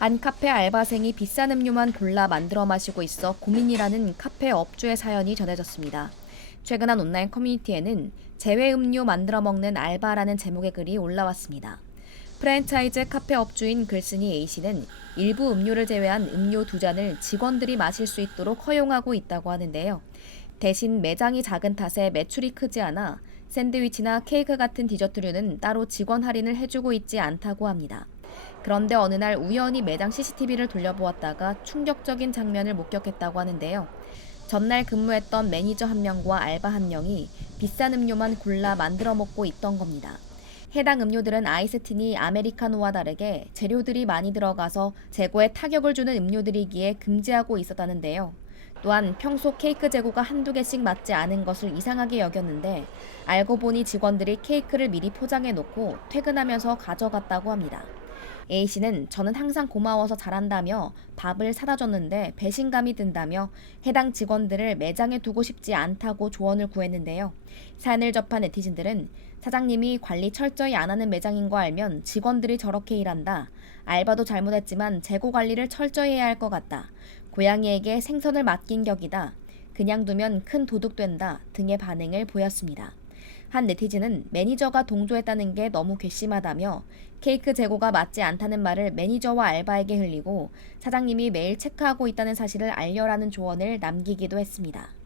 한 카페 알바생이 비싼 음료만 골라 만들어 마시고 있어 고민이라는 카페 업주의 사연이 전해졌습니다. 최근 한 온라인 커뮤니티에는 제외 음료 만들어 먹는 알바라는 제목의 글이 올라왔습니다. 프랜차이즈 카페 업주인 글쓴이 A씨는 일부 음료를 제외한 음료 두 잔을 직원들이 마실 수 있도록 허용하고 있다고 하는데요. 대신 매장이 작은 탓에 매출이 크지 않아 샌드위치나 케이크 같은 디저트류는 따로 직원 할인을 해주고 있지 않다고 합니다. 그런데 어느 날 우연히 매장 CCTV를 돌려보았다가 충격적인 장면을 목격했다고 하는데요. 전날 근무했던 매니저 한 명과 알바 한 명이 비싼 음료만 골라 만들어 먹고 있던 겁니다. 해당 음료들은 아이스티니 아메리카노와 다르게 재료들이 많이 들어가서 재고에 타격을 주는 음료들이기에 금지하고 있었다는데요. 또한 평소 케이크 재고가 한두 개씩 맞지 않은 것을 이상하게 여겼는데 알고 보니 직원들이 케이크를 미리 포장해 놓고 퇴근하면서 가져갔다고 합니다. A씨는 저는 항상 고마워서 잘한다며 밥을 사다 줬는데 배신감이 든다며 해당 직원들을 매장에 두고 싶지 않다고 조언을 구했는데요. 사연을 접한 네티즌들은 사장님이 관리 철저히 안 하는 매장인 거 알면 직원들이 저렇게 일한다. 알바도 잘못했지만 재고 관리를 철저히 해야 할 것 같다. 고양이에게 생선을 맡긴 격이다. 그냥 두면 큰 도둑 된다. 등의 반응을 보였습니다. 한 네티즌은 매니저가 동조했다는 게 너무 괘씸하다며 케이크 재고가 맞지 않다는 말을 매니저와 알바에게 흘리고 사장님이 매일 체크하고 있다는 사실을 알려라는 조언을 남기기도 했습니다.